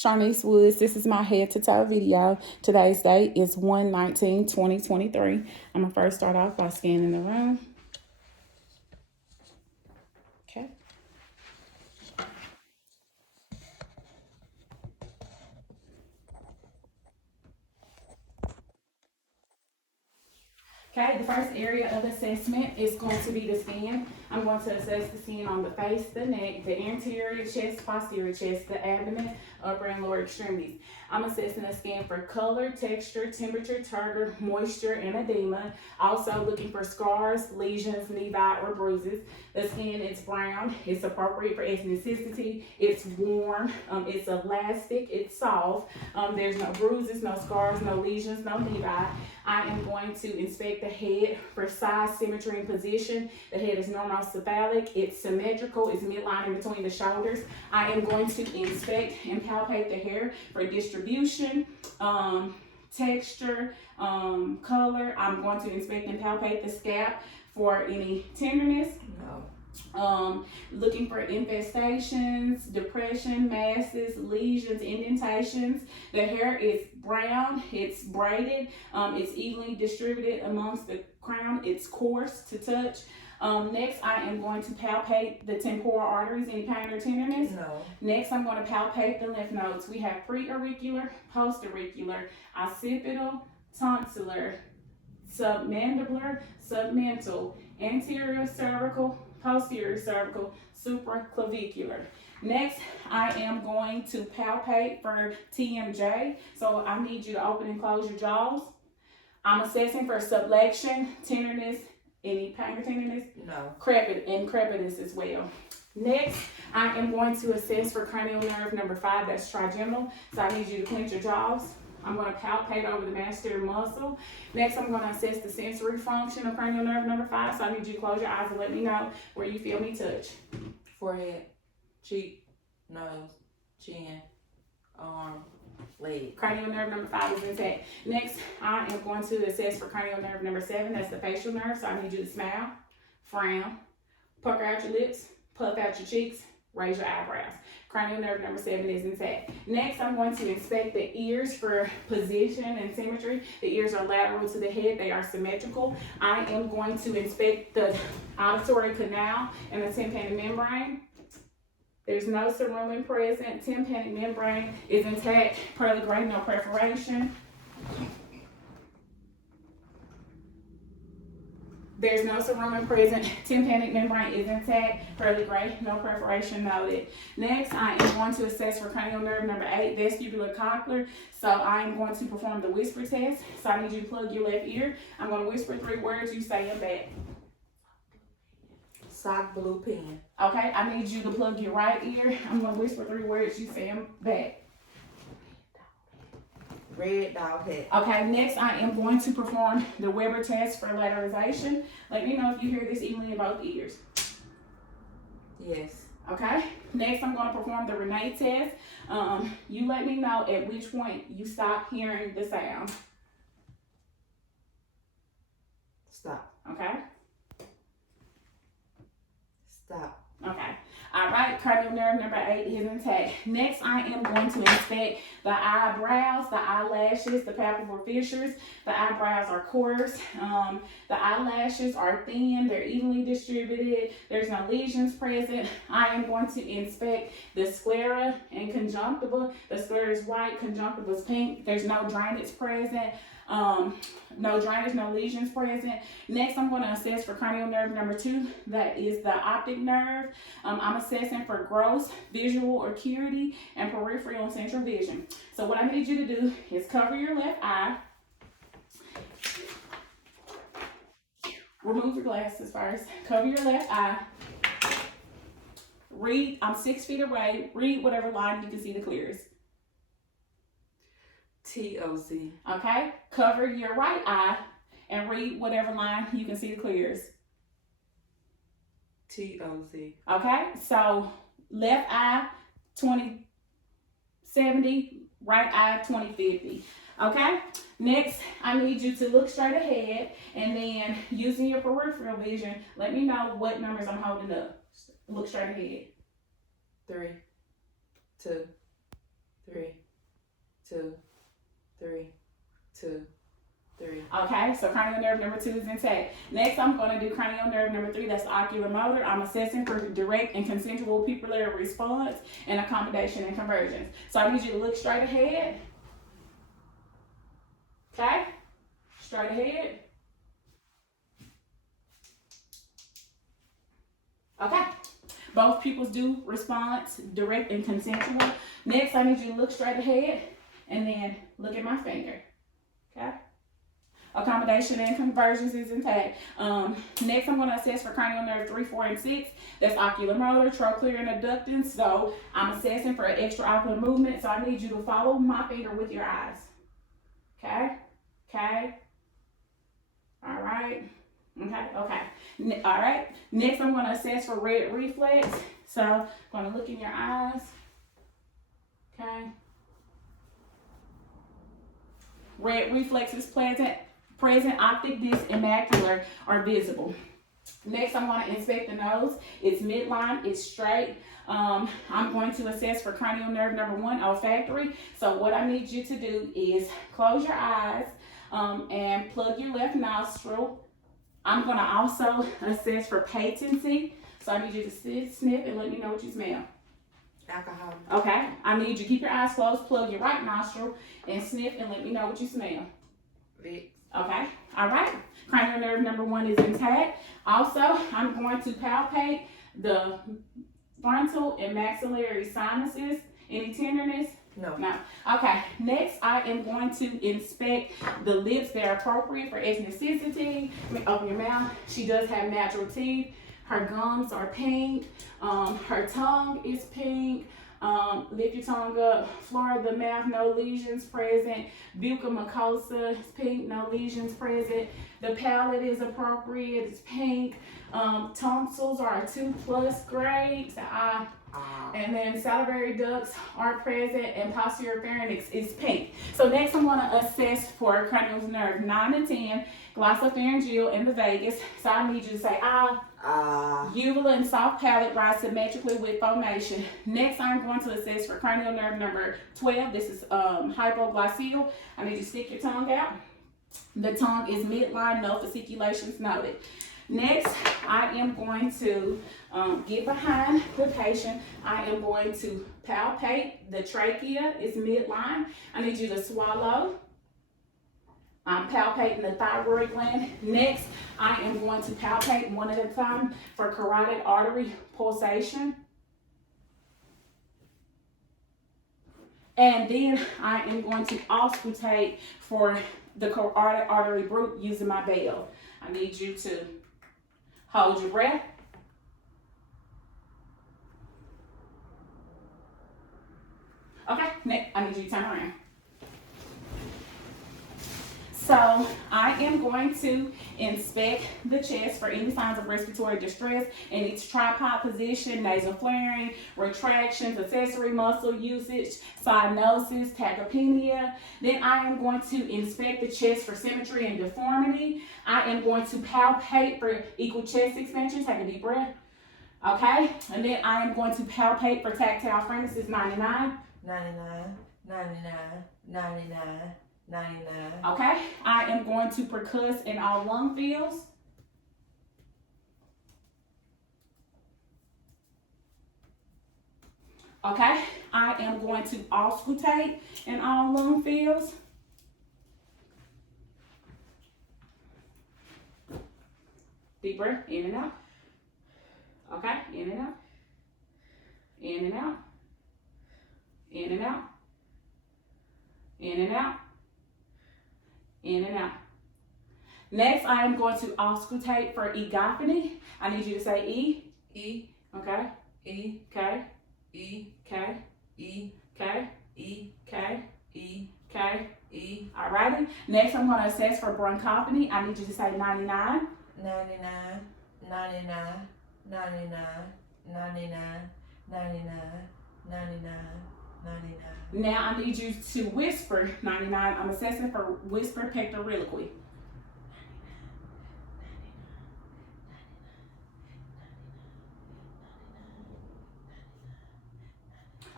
Sharnice Woods. This is my head to toe video. Today's date is 1/19/2023. I'm gonna first start off by scanning the room. Okay. Okay, the first area of assessment is going to be the skin. I'm going to assess the skin on the face, the neck, the anterior chest, posterior chest, the abdomen, upper and lower extremities. I'm assessing the skin for color, texture, temperature, turgor, moisture, and edema. Also looking for scars, lesions, nevi, or bruises. The skin is brown. It's appropriate for ethnicity. It's warm. It's elastic. It's soft. There's no bruises, no scars, no lesions, no nevi. I am going to inspect the head for size, symmetry, and position. The head is normocephalic. It's symmetrical. It's midline in between the shoulders. I am going to inspect and palpate the hair for distribution, texture, color. I'm going to inspect and palpate the scalp for any tenderness. Looking for infestations, depression, masses, lesions, indentations. The hair is brown, it's braided, it's evenly distributed amongst the crown, it's coarse to touch. Next, I am going to palpate the temporal arteries, any pain or tenderness. Next, I'm going to palpate the lymph nodes. We have pre-auricular, post-auricular, occipital, tonsillar, submandibular, submental, anterior cervical, posterior cervical, supraclavicular. Next, I am going to palpate for TMJ. So I need you to open and close your jaws. I'm assessing for subluxation, tenderness, any pain or tenderness? Crepitus as well. Next, I am going to assess for cranial nerve number 5, that's trigeminal. So I need you to clench your jaws. I'm going to palpate over the masseter muscle. Next, I'm going to assess the sensory function of cranial nerve number 5. So I need you to close your eyes and let me know where you feel me touch. Forehead, cheek, nose, chin, arm, leg. Cranial nerve number 5 is intact. Next, I am going to assess for cranial nerve number 7. That's the facial nerve. So I need you to smile, frown, pucker out your lips, puff out your cheeks, raise your eyebrows. Cranial nerve number 7 is intact. Next, I'm going to inspect the ears for position and symmetry. The ears are lateral to the head. They are symmetrical. I am going to inspect the auditory canal and the tympanic membrane. There's no cerumen present. Tympanic membrane is intact. Pearly gray, no perforation. There's no cerumen present. Tympanic membrane is intact. Pearly gray, no perforation noted. Next, I am going to assess for cranial nerve number 8, vestibular cochlear. So I am going to perform the whisper test. So I need you to plug your left ear. I'm going to whisper 3 words. You say them back. Sock, blue pen. Okay, I need you to plug your right ear. I'm going to whisper 3 words. You say them back. Red dog hat. Okay, next I am going to perform the Weber test for lateralization. Let me know if you hear this evenly in both ears. Yes. Okay, next I'm going to perform the Renee test. You let me know at which point you stop hearing the sound. Stop. Okay? Stop. Okay. All right, cranial nerve number 8 is intact. Next, I am going to inspect the eyebrows, the eyelashes, the palpebral fissures. The eyebrows are coarse. The eyelashes are thin. They're evenly distributed. There's no lesions present. I am going to inspect the sclera and conjunctiva. The sclera is white, conjunctiva is pink. There's no drainage present. No drainage, no lesions present. Next, I'm going to assess for cranial nerve number 2. That is the optic nerve. I'm assessing for gross, visual acuity, and peripheral and central vision. So what I need you to do is cover your left eye. Remove your glasses first. Cover your left eye. Read. I'm 6 feet away. Read whatever line you can see the clearest. TOZ. Okay, cover your right eye and read whatever line you can see the clearest. TOZ. Okay, so left eye 20/70, right eye 20/50. Okay, next I need you to look straight ahead and then using your peripheral vision, let me know what numbers I'm holding up. Look straight ahead. 3, 2, 3, 2, 3, 2, 3. Okay, so cranial nerve number 2 is intact. Next, I'm going to do cranial nerve number 3. That's ocular motor. I'm assessing for direct and consensual pupillary response and accommodation and convergence. So I need you to look straight ahead. Okay, straight ahead. Okay, both pupils do response, direct and consensual. Next, I need you to look straight ahead and then look at my finger. Okay. Accommodation and convergence is intact. Next, I'm going to assess for cranial nerve 3, 4, and 6. That's ocular motor, trochlear, and adductance. So I'm assessing for extraocular movement. So I need you to follow my finger with your eyes. Okay? Okay? All right? Okay? Okay. All right. Next, I'm going to assess for red reflex. So I'm going to look in your eyes. Okay? Red reflex is present, optic disc and macular are visible. Next, I'm going to inspect the nose. It's midline, it's straight. I'm going to assess for cranial nerve number 1, olfactory. So what I need you to do is close your eyes and plug your left nostril. I'm going to also assess for patency. So I need you to sniff and let me know what you smell. Alcohol. Okay, I need you to keep your eyes closed, plug your right nostril, and sniff and let me know what you smell. Vicks. Okay, all right. Cranial nerve number 1 is intact. Also, I'm going to palpate the frontal and maxillary sinuses. Any tenderness? No. No. Okay, next I am going to inspect the lips that are appropriate for ethnicity. Let me open your mouth. She does have natural teeth. Her gums are pink. Her tongue is pink. Lift your tongue up. Floor of the mouth, no lesions present. Buccal mucosa is pink, no lesions present. The palate is appropriate, it's pink. Tonsils are a 2+ grade. And then salivary ducts are present and posterior pharynx is pink. So next I'm going to assess for cranial nerve 9 and 10, glossopharyngeal and the vagus. So I need you to say uvula and soft palate rise symmetrically with phonation. Next I'm going to assess for cranial nerve number 12. This is hypoglossal. I need you to stick your tongue out. The tongue is midline, no fasciculations noted. Next, I am going to get behind the patient. I am going to palpate the trachea, it's midline. I need you to swallow. I'm palpating the thyroid gland. Next, I am going to palpate one at a time for carotid artery pulsation. And then I am going to auscultate for the carotid artery group using my bell. I need you to hold your breath. Okay, next, I need you to turn around. So I am going to inspect the chest for any signs of respiratory distress in its tripod position, nasal flaring, retractions, accessory muscle usage, cyanosis, tachypnea. Then I am going to inspect the chest for symmetry and deformity. I am going to palpate for equal chest expansion. Take a deep breath. Okay, and then I am going to palpate for tactile frenesis 99. 99, 99, 99, 99. Okay, I am going to percuss in all lung fields. Okay, I am going to auscultate in all lung fields. Deep breath, in and out. Okay, in and out. In and out. In and out. In and out. In and out. Next, I am going to auscultate for egophony. I need you to say E. E. Okay. E. K. E. K. E. K. E. K. E. K. E. Alrighty. Next, I'm going to assess for bronchophony. I need you to say 99. 99, 99, 99, 99, 99, 99, 99. Now I need you to whisper 99. I'm assessing for whisper pectoriloquy.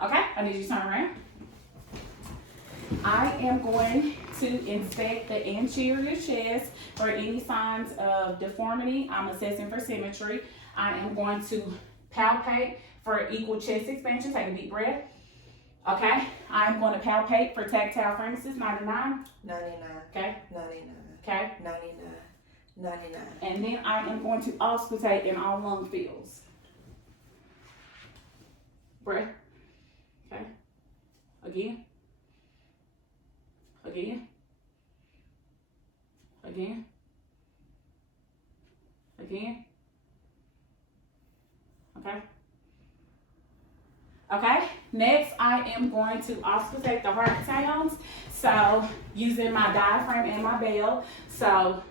Okay, I need you to turn around. I am going to inspect the anterior chest for any signs of deformity. I'm assessing for symmetry. I am going to palpate for equal chest expansion. Take a deep breath. Okay. I'm going to palpate for tactile frequencies. 99. 99. Okay. 99. Okay. 99. 99. And then I am going to auscultate in all lung fields. Breath. Okay. Again. Again. Again. Again. Okay. Okay. Next, I am going to auscultate the heart sounds. So, using my diaphragm and my bell. So,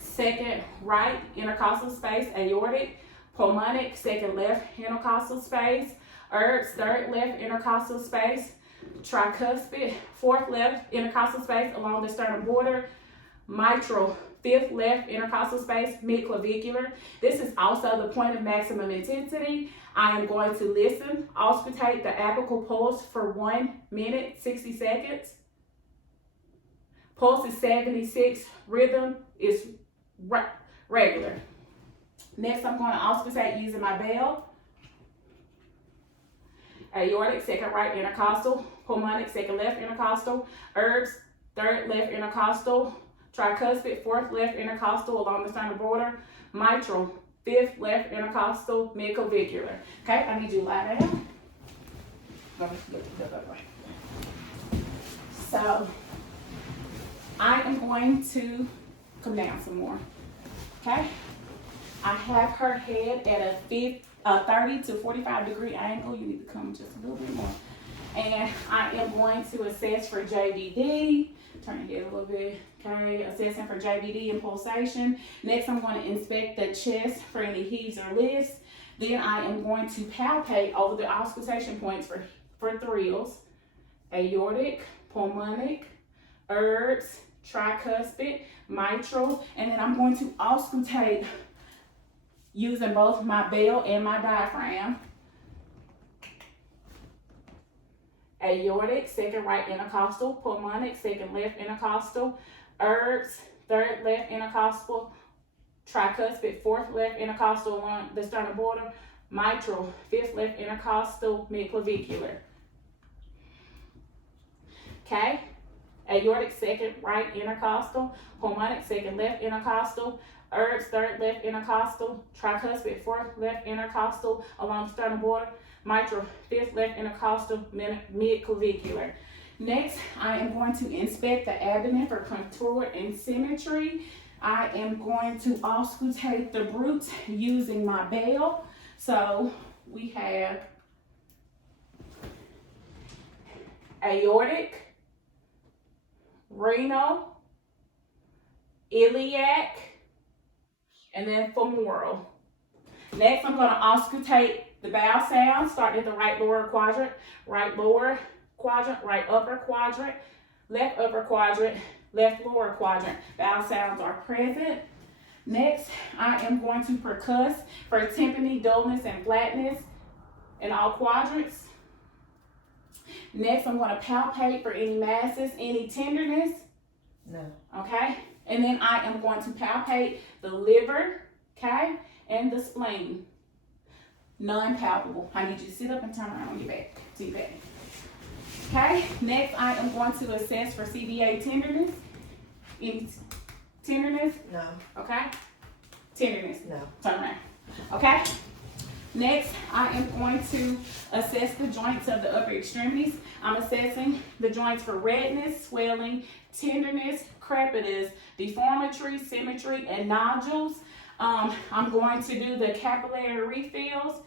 second right intercostal space, aortic, pulmonic, second left intercostal space, Erbs, third left intercostal space, tricuspid, fourth left intercostal space along the sternum border, mitral, fifth left intercostal space, midclavicular. This is also the point of maximum intensity. I am going to listen, auscultate the apical pulse for 1 minute, 60 seconds. Pulse is 76, rhythm is regular. Next, I'm going to auscultate using my bell. Aortic, second right intercostal, pulmonic, second left intercostal, Erbs, third left intercostal, tricuspid, fourth left intercostal along the sternum border, mitral, fifth left intercostal, midclavicular. Okay, I need you to lie down. So, I am going to come down some more. Okay, I have her head at a 30 to 45 degree angle. You need to come just a little bit more. And I am going to assess for JVD. Turn your head a little bit. Okay, assessing for JVD and pulsation. Next, I'm going to inspect the chest for any heaves or lifts. Then I am going to palpate over the auscultation points for thrills. Aortic, pulmonic, Erbs, tricuspid, mitral, and then I'm going to auscultate using both my bell and my diaphragm. Aortic, second right intercostal, pulmonic, second left intercostal, Erbs, third left intercostal, tricuspid, fourth left intercostal along the sternum border, mitral, fifth left intercostal, midclavicular. Okay, aortic, second right intercostal, pulmonic, second left intercostal, Erbs, third left intercostal, tricuspid, fourth left intercostal along the sternum border, mitral, fifth left intercostal, midclavicular. Next, I am going to inspect the abdomen for contour and symmetry. I am going to auscultate the brutes using my bell. So we have aortic, renal, iliac, and then femoral. Next, I'm going to auscultate the bowel sounds, starting at the right lower quadrant, right upper quadrant, left upper quadrant, left lower quadrant. Bowel sounds are present. Next, I am going to percuss for tympany, dullness, and flatness in all quadrants. Next, I'm going to palpate for any masses, any tenderness. No. Okay, and then I am going to palpate the liver, okay, and the spleen. Non-palpable. I need you to sit up and turn around on your back. To your back. Okay, next I am going to assess for CVA tenderness. Any tenderness? No. Okay, tenderness. No. Turn around. Okay, next I am going to assess the joints of the upper extremities. I'm assessing the joints for redness, swelling, tenderness, crepitus, deformity, symmetry, and nodules. I'm going to do the capillary refills.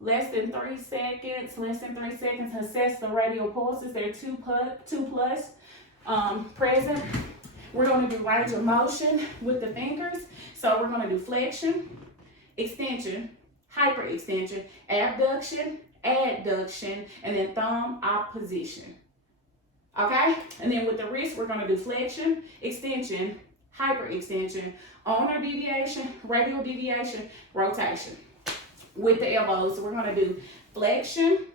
Less than 3 seconds, assess the radial pulses. They're 2 plus present. We're going to do range of motion with the fingers. So we're going to do flexion, extension, hyperextension, abduction, adduction, and then thumb opposition. Okay? And then with the wrist, we're going to do flexion, extension, hyperextension, ulnar deviation, radial deviation, rotation. With the elbows, we're going to do flexion,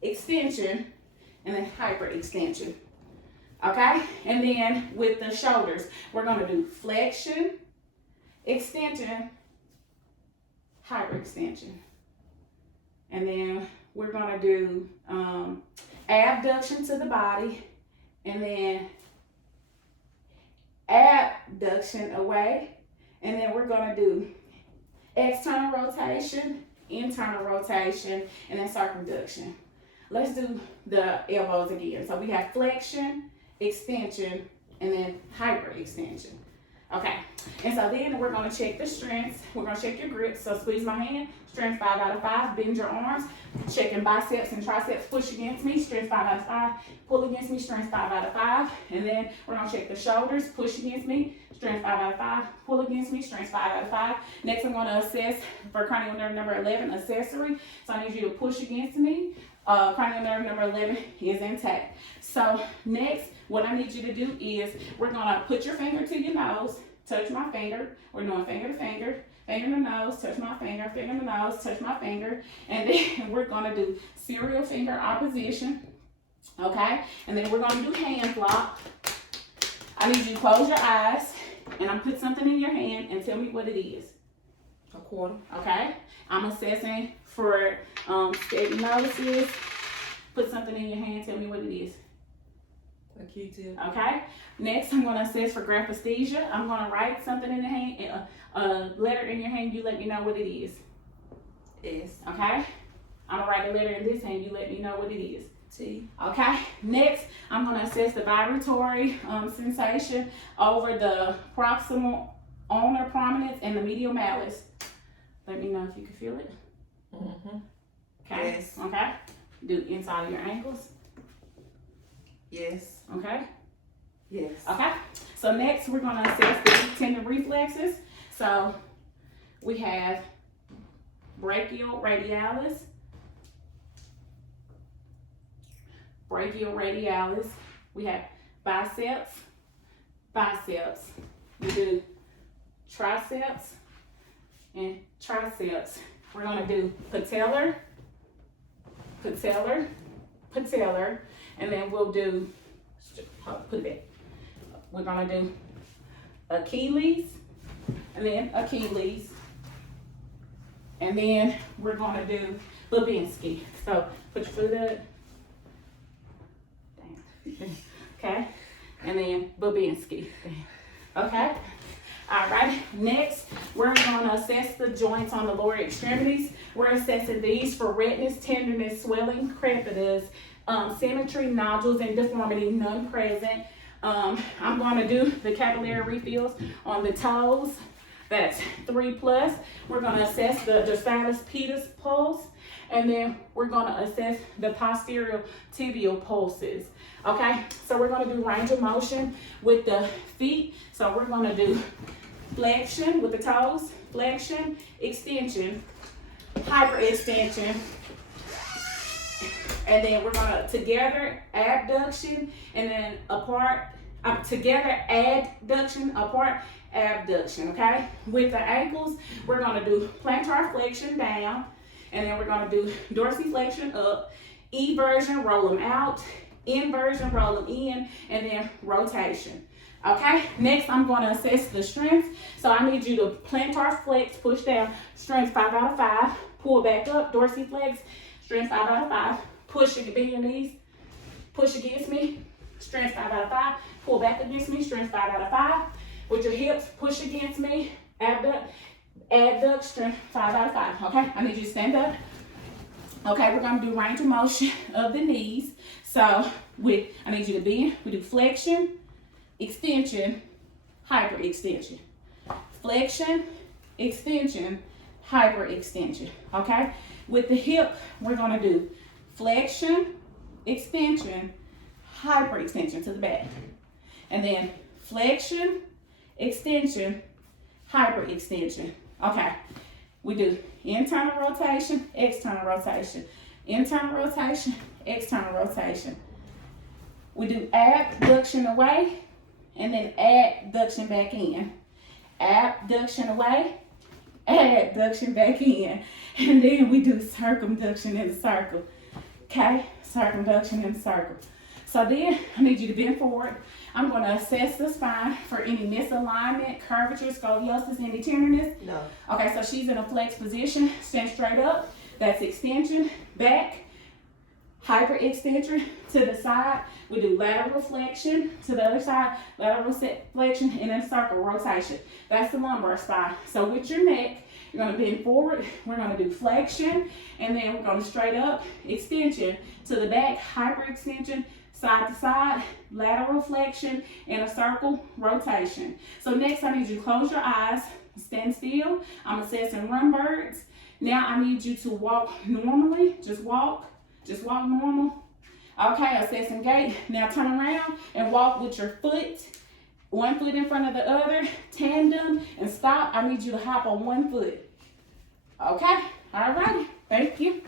extension, and then hyperextension. Okay, and then with the shoulders, we're gonna do flexion, extension, hyperextension. And then we're gonna do abduction to the body, and then abduction away, and then we're gonna do external rotation, internal rotation, and then circumduction. Let's do the elbows again. So we have flexion, extension, and then hyperextension. Okay, and so then we're gonna check the strengths. We're gonna check your grip. So squeeze my hand, strength 5 out of 5. Bend your arms, checking biceps and triceps. Push against me, strength 5 out of 5. Pull against me, strength 5 out of 5. And then we're gonna check the shoulders. Push against me, strength 5 out of 5. Pull against me, strength 5 out of 5. Next, I'm gonna assess for cranial nerve number 11, accessory. So I need you to push against me. Cranial nerve number 11 is intact. So next, what I need you to do is we're gonna put your finger to your nose, touch my finger. We're doing finger to finger, finger to nose, touch my finger, finger to nose, touch my finger. And then we're gonna do serial finger opposition, okay? And then we're gonna do hand block. I need you to close your eyes and I'm put something in your hand and tell me what it is. A quarter. Okay? I'm assessing for stenosis. Put something in your hand, tell me what it is. A Q-tip. Okay? Next, I'm gonna assess for graphesthesia. I'm gonna write something in the hand, a letter in your hand, you let me know what it is. S. Okay? I'm gonna write a letter in this hand, you let me know what it is. T. Okay? Next, I'm gonna assess the vibratory sensation over the proximal ulnar prominence and the medial malleus. Let me know if you can feel it. Mm-hmm. Okay? Yes. Okay? Do inside of your ankles. Yes. Okay? Yes. Okay? So next, we're gonna assess the deep tendon reflexes. So we have brachial radialis, we have biceps, we do triceps and triceps. We're gonna do patellar, and then we'll do, put it back. We're gonna do Achilles, and then Achilles, and then we're gonna do Babinski. So put your foot up. Damn. Okay, and then Babinski. Okay. All right. Next, we're gonna assess the joints on the lower extremities. We're assessing these for redness, tenderness, swelling, crepitus, symmetry, nodules, and deformity, none present. I'm gonna do the capillary refills on the toes. That's 3+. We're gonna assess the dorsalis pedis pulse, and then we're gonna assess the posterior tibial pulses. Okay, so we're gonna do range of motion with the feet. So we're gonna do flexion with the toes, flexion, extension, hyperextension, and then we're gonna together abduction, and then apart, together adduction, apart abduction, okay? With the ankles, we're gonna do plantar flexion down, and then we're gonna do dorsiflexion up, eversion, roll them out, inversion, roll them in, and then rotation. Okay, next I'm going to assess the strength. So I need you to plantar flex, push down, strength 5 out of 5, pull back up, dorsiflex, strength 5 out of 5, push, bend your knees, push against me, strength 5 out of 5, pull back against me, strength 5 out of 5, with your hips, push against me, adduct, strength 5 out of 5, okay? I need you to stand up. Okay, we're going to do range of motion of the knees. So I need you to bend, we do flexion, extension, hyperextension. Flexion, extension, hyperextension, okay? With the hip, we're gonna do flexion, extension, hyperextension to the back. And then flexion, extension, hyperextension, okay? We do internal rotation, external rotation, internal rotation, external rotation. We do abduction away, and then adduction back in. Abduction away, adduction back in. And then we do circumduction in the circle. Okay? Circumduction in the circle. So then I need you to bend forward. I'm going to assess the spine for any misalignment, curvature, scoliosis, any tenderness. No. Okay, so she's in a flex position. Stand straight up. That's extension. Back. Hyper extension to the side. We do lateral flexion to the other side. Lateral flexion and then circle rotation. That's the lumbar spine. So with your neck, you're going to bend forward. We're going to do flexion. And then we're going to straight up extension to the back. Hyper extension. Side to side, lateral flexion, and a circle rotation. So next I need you to close your eyes, stand still. I'm assessing run birds. Now I need you to walk normally, just walk normal. Okay, assessing gait. Now turn around and walk with your foot, one foot in front of the other, tandem, and stop. I need you to hop on one foot. Okay, all righty, thank you.